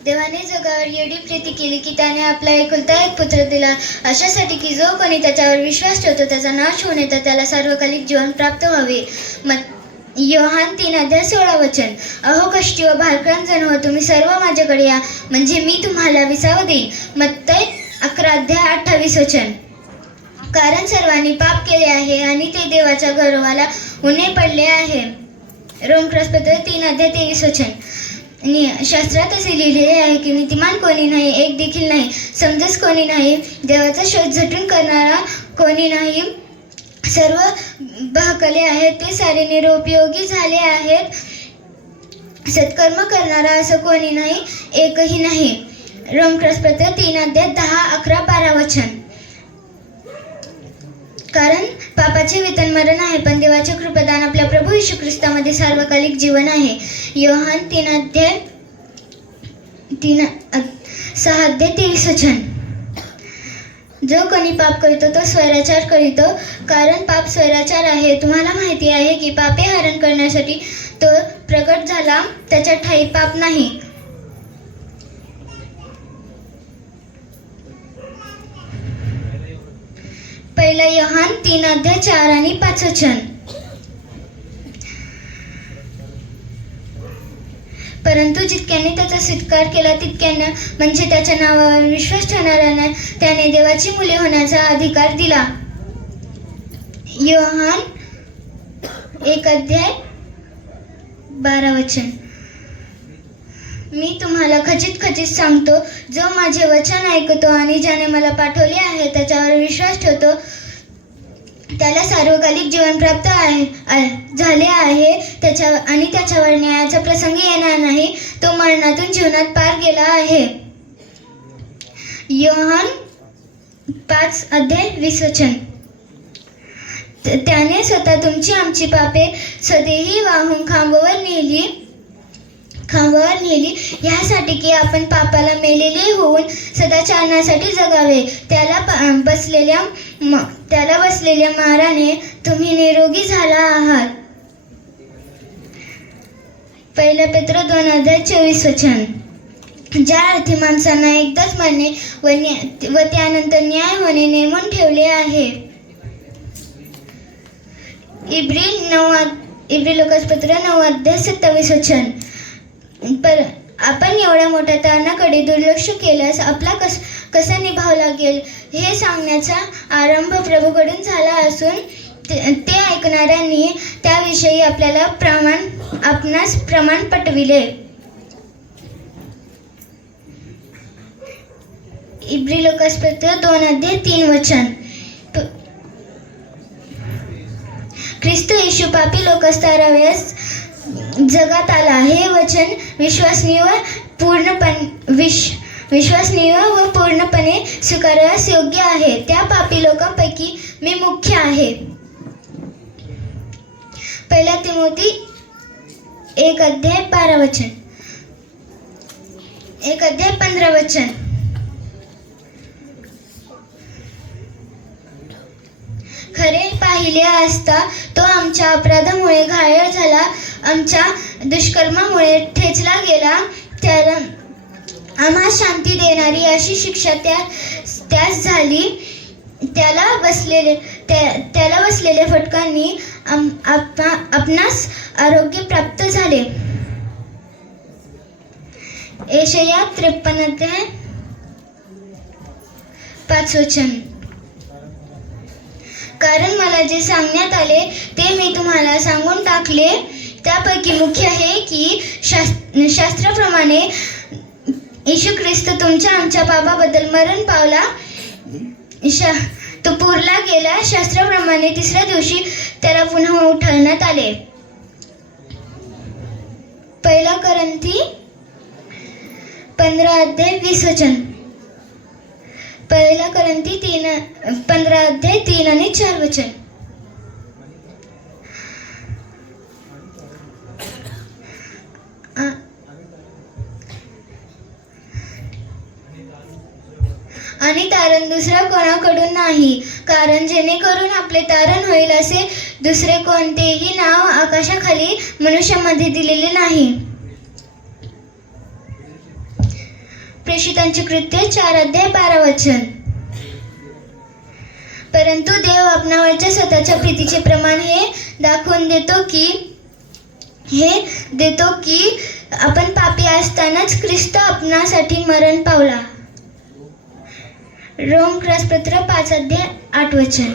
देवाने जगावर एवढी प्रीती केली की त्याने आपला एकुलता एक पुत्र दिला, अशासाठी की जो कोणी त्याच्यावर विश्वास ठेवतो त्याचा नाश होऊ नये तर त्याला सार्वकालिक जीवन प्राप्त व्हावे. योहान 3:16 अहो कष्टी व भाराक्रांत जण हो, तुम्ही सर्व माझ्याकडे या, म्हणजे मी तुम्हाला विसावा देईन. मत्तई 11:28 कारण सर्वांनी पाप केले आहे आणि ते देवाच्या गौरवाला उणे पडले आहे. रोमक्रसपत्र 3:23 शास्त्रात असे लिहिलेले आहे की नीतिमान कोणी नाही, एक देखील नाही, समजस कोणी नाही, देवाचा शोध झटून करणारा कोणी नाही, सर्व बहकले आहेत, ते सारे निरुपयोगी झाले आहेत, सत्कर्म करणारा असं कोणी नाही, एकही नाही. रोमक्रसपत्र 3:10-11-12 कारण पापाचे वेतन मरण आहे, पण देवाचे कृपादान आपल्या प्रभू येशू ख्रिस्तामध्ये सार्वकालिक जीवन आहे. योहान 6:23 जो कोणी पाप करीतो तो स्वैराचार करीतो, कारण पाप स्वैराचार आहे. तुम्हाला माहिती आहे की पापे हरण करण्यासाठी तो प्रकट झाला, त्याच्या ठायी पाप नाही. पहिला योहान 3:4-5 परंतु जितक्यांनी त्याचा स्वीकार केला तितक्यांना, म्हणजे त्याच्या नावावर विश्वास ठेवणाऱ्यांना त्याने देवाची मुले होण्याचा अधिकार दिला. योहान 1:12 मी तुम्हाला खचित सांगतो, जो माझे वचन ऐकतो आणि ज्याने मला पाठवले आहे त्याच्यावर विश्वास ठेवतो त्याला सार्वकालिक जीवन प्राप्त झाले आहे, आणि त्याच्यावर न्यायाचा प्रसंग येणार नाही, तो मरणातून जीवनात पार गेला आहे. योहान 5:20 त्याने स्वतः तुमची आमची पापे स्वदेही वाहून खांबावर नेली यासाठी की आपण पापाला मेलेले होऊन सदाचारणासाठी जगावे. त्याला बसलेल्या माराने तुम्ही निरोगी झाला आहात. पहिला पेत्र 2:24 ज्या अर्थी माणसांना एकदाच मरणे व त्यानंतर न्याय होणे नेमून ठेवले आहे. इब्री लोकासपत्र 9:27 आपण एवढ्या मोठ्या तारणाकडे दुर्लक्ष केल्यास आपला कसा निभाव लागेल हे सांगण्याचा आरंभ प्रभूकडून झाला असून ते ऐकणाऱ्यांनी त्याविषयी आपणास प्रमाण पटविले. इब्री लोकासपत्र 2:3 ख्रिस्त येशू पापी लोकांस ताराव्यास जगात आला. हे वचन विश्वसनीय व पूर्णपणे स्वीकारण्यास योग्य आहे. त्या पापी लोकांपैकी मी मुख्य आहे. पहिला तिमोथी 1:12 1:15 खरे पाहिले असता तो आमच्या अपराधामुळे घायल झाला, आमच्या दुष्कर्मामुळे ठेचला गेला. त्याला आम्हा शांती देणारी अशी शिक्षा त्यास झाली. त्याला बसलेल्या फटकांनी आपणास आरोग्य प्राप्त झाले. यशाया 53:5 कारण मला जे सांगण्यात आले ते मी तुम्हाला सांगून टाकले. त्यापैकी मुख्य आहे की शास्त्राप्रमाणे येशू ख्रिस्त तुमच्या आमच्या पापाबद्दल मरण पावला, तो पुरला गेला. शास्त्राप्रमाणे तिसऱ्या दिवशी त्याला पुन्हा उठवण्यात आले. पहिला कोरिंथी 15:20 पहिला कोरिंथी 15:3-4 आणि तारण दुसरा कोणाकडून नाही, कारण जेणेकरून आपले तारण होईल असे दुसरे कोणतेही नाव आकाशाखाली मनुष्यामध्ये दिलेले नाही. प्रेषितांची कृत्य 4:12. परंतु देव आपणावरच्या स्वतःच्या प्रीतीचे प्रमाण हे दाखवून देतो की आपण पापी असतानाच ख्रिस्त आपणासाठी मरण पावला. रोमक्रसपत्र 5:8.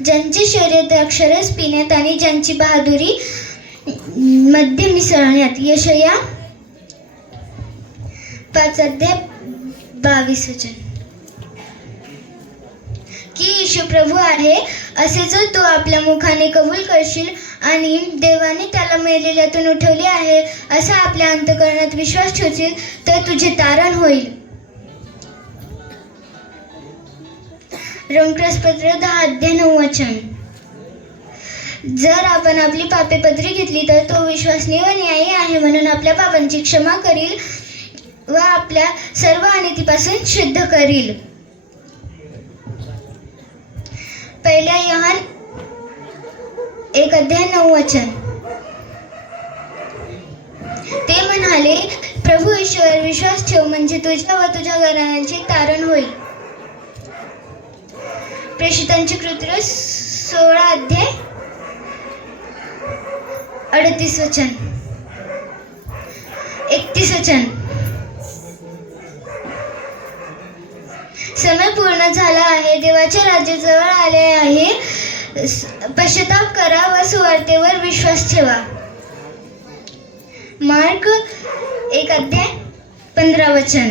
ज्यांचे शरीर द्राक्षरस पिण्यात आणि ज्यांची बहादुरी मध्ये मिसळण्यात. यशया 5:22. की येशू प्रभू आहे असे जर तू आपल्या मुखाने कबूल करशील आणि देवाने त्याला मेलेल्यातून उठवले आहे असा आपल्या अंतःकरणात विश्वास ठेवशील तर तुझे तारण होईल. रोमक्रसपत्र 10:9. जर आपण आपली पापे पदरी घेतली तर तो विश्वासनीय व न्यायी आहे म्हणून आपल्या पापांची क्षमा करील व आपल्या सर्व अनितीपासून शुद्ध करील. 1 योहान 1:9. ते म्हणाले, प्रभू ईश्वर विश्वास ठेव म्हणजे तुझ्या व तुझ्या घराण्याचे तारण होईल. प्रेषितांची कृत्य 16:38. 31. समय पूर्ण झाला आहे, देवाचे राज्य जवळ आले आहे. पश्चाताप करा व सुवार्तेवर विश्वास ठेवा. मार्क 1:15.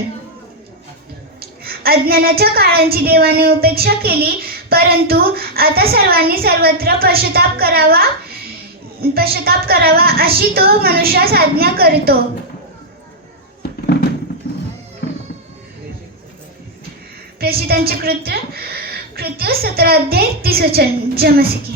अज्ञानाच्या काळांची देवाने उपेक्षा केली, परंतु आता सर्वांनी सर्वत्र पश्चाताप करावा अशी तो मनुष्यास आज्ञा करतो. प्रेषितांची कृत्य 17:30. जय मसीह की.